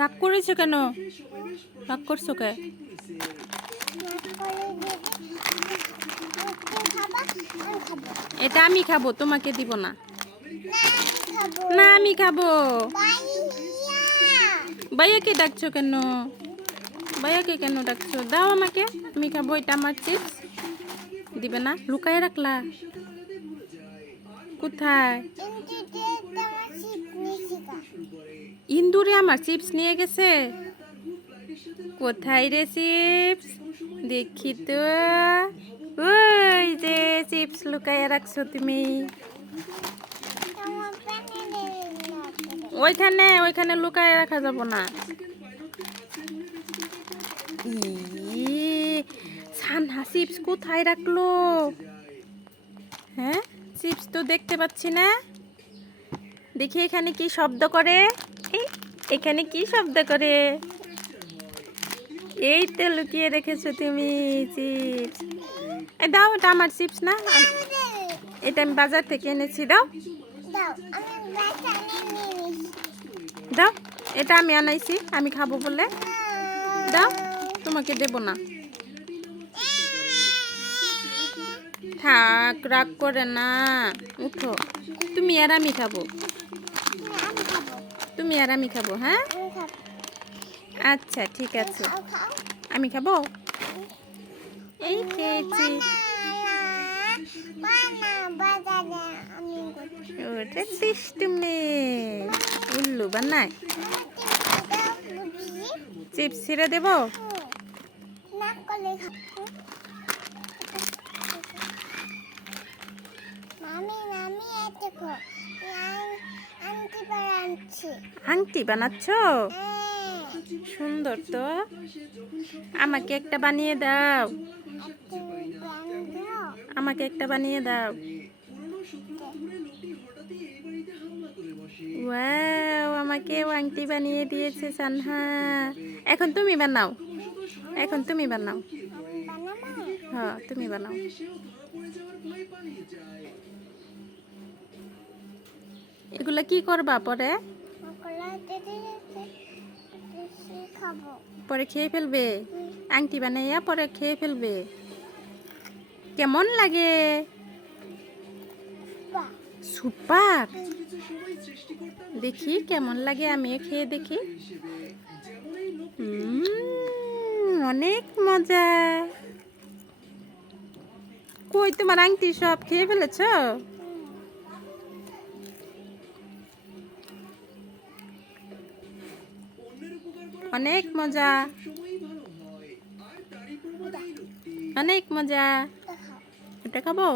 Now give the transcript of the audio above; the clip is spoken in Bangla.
রাগ করেছো কেন? রাগ করছো কে? এটা আমি খাবো, তোমাকে দিব না। না আমি খাবো। ভাইয়াকে ডাকছো কেন? ভাইয়াকে কেন ডাকছো? দাও আমাকে, আমি খাবো। এটা আমার চিপস। দিবে না? লুকায় রাখলা কোথায়? ইন্দুরে আমার চিপস নিয়ে গেছে। কোথায় রে চিপস? দেখি তো। ওই যে চিপস লুকায় রাখছো তুমি। ওইখানে ওইখানে লুকায় রাখা যাব না। সানহা চিপস কোথায় রাখলো? হ্যাঁ, চিপস তো দেখতে পাচ্ছি না। দেখি এখানে কি শব্দ করে। এখানে কি শব্দ করে? এই তো লুকিয়ে রেখেছো তুমি চিপস। দাও, এটা আমার চিপস না। এটা আমি বাজার থেকে এনেছি। দাও দাও, এটা আমি আনাইছি, আমি খাবো বলে। দাও, তোমাকে দেব না। থাক, রাগ করে না। উঠো, তুমি আর আমি খাবো। তুমি আর আমি খাবো। হ্যাঁ, আচ্ছা ঠিক আছে। আমি খাবো। এই খেয়েছি। ওটা দুষ্টুমি উল্লু বানায়। চিপস ছিঁড়ে দেব। আংটি বানাচ্ছ? সুন্দর তো। আমাকে একটা বানিয়ে দাও। আমাকে একটা বানিয়ে দাও। ওয়াও, আমাকে আংটি বানিয়ে দিয়েছে সানহা। এখন তুমি বানাও। এখন তুমি বানাও। হ্যাঁ, তুমি বানাও। এগুলা কি করবা পরে? পরে খেয়ে ফেলবে? আংটি বানাইয়া পরে খেয়ে ফেলবে? কেমন লাগে? সুপার। দেখি কেমন লাগে, আমিও খেয়ে দেখি। অনেক মজা। কই তোমার আংটি সব খেয়ে ফেলেছ? অনেক মজা, অনেক মজা। এটা খাবো।